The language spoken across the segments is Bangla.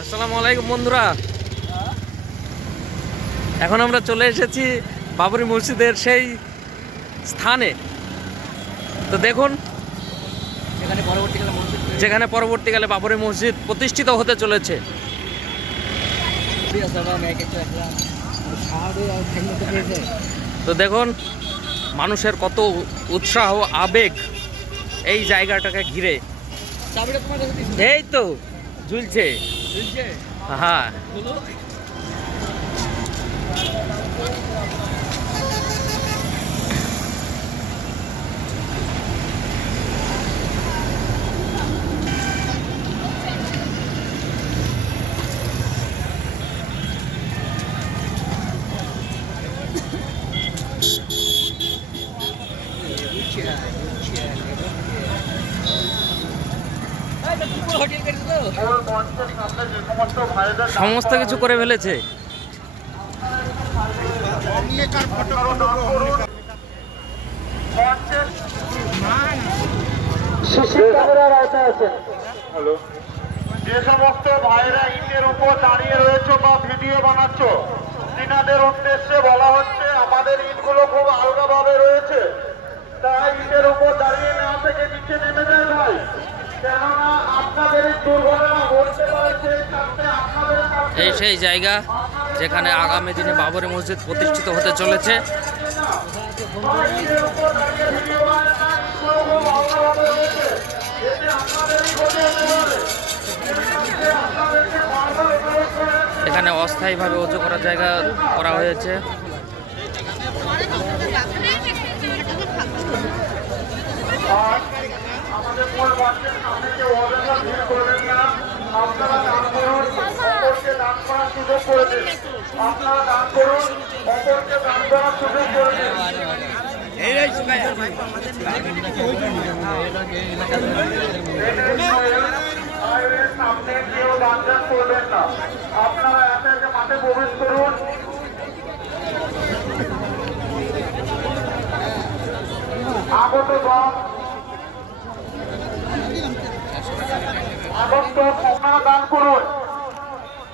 আসসালামু আলাইকুম বন্ধুরা, এখন আমরা চলে এসেছি বাবরি মসজিদের সেই স্থানে। তো দেখুন, যেখানে পরবর্তীকালে বাবরি মসজিদ প্রতিষ্ঠিত হতে চলেছে। তো দেখুন মানুষের কত উৎসাহ আবেগ এই জায়গাটাকে ঘিরে। এই তো ঝুলছে, হ্যাঁ। সমস্ত কিছু করে ফেলেছে। যে সমস্ত ভাইরা ইটের উপর দাঁড়িয়ে রয়েছে বা ভিডিও বানাচ্ছ, তিনাদের উদ্দেশ্যে বলা হচ্ছে আমাদের ইটগুলো খুব আলগাভাবে রয়েছে, তাই ইটের উপর দাঁড়িয়ে না থেকে নিচে নেমে যায় ভাই, কেননা আপনাদের দুর্ঘটনা ঘটতে পারে। এই সেই জায়গা যেখানে আগামী দিনে বাবরি মসজিদ প্রতিষ্ঠিত হতে চলেছে। এখানে অস্থায়ীভাবে উঁচু করার জায়গা করা হয়েছে। আমাদের মূল মঞ্চের সামনে কেউ অযথা ভিড় করবেন না। আপনারা দান করুন, অপরকে দান করার সুযোগ করে দিন। আপনারা দান করুন, অপরকে দান করার সুযোগ করে দিন। সামনে কেউ দান করবেন না। আপনারা একে একে মাঠে প্রবেশ করুন। আগত দল আগত আপনারা দান করুন।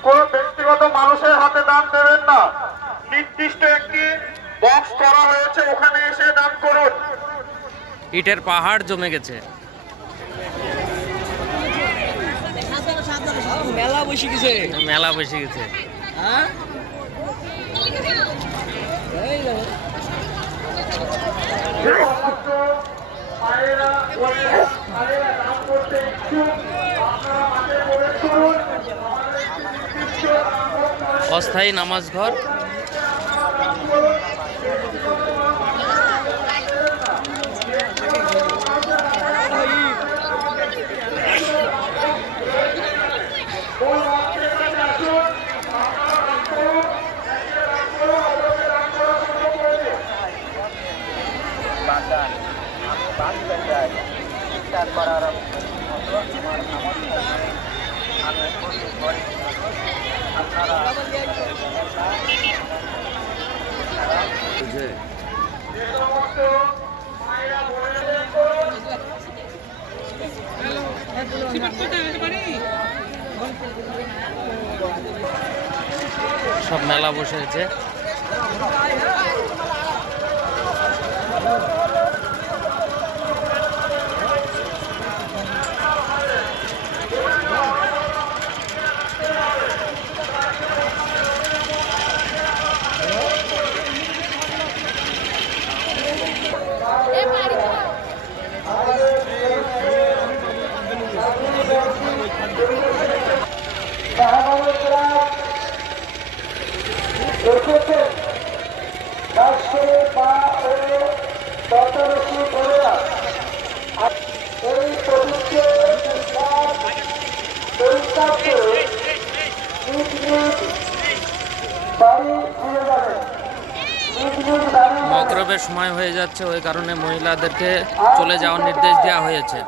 কোন ব্যক্তিগত মানুষের হাতে দান দেবেন না। নির্দিষ্ট একটি বক্স করা হয়েছে, ওখানে এসে দান করুন। ইটের পাহাড় জমে গেছে। মেলা বসে গেছে, মেলা বসে গেছে। হ্যাঁ অস্থায়ী নামাজ ঘর। সব মেলা বসেছে। মগরিবের সময় হয়ে যাচ্ছে, ওই কারণে মহিলাদেরকে চলে যাওয়ার নির্দেশ দেওয়া হয়েছে।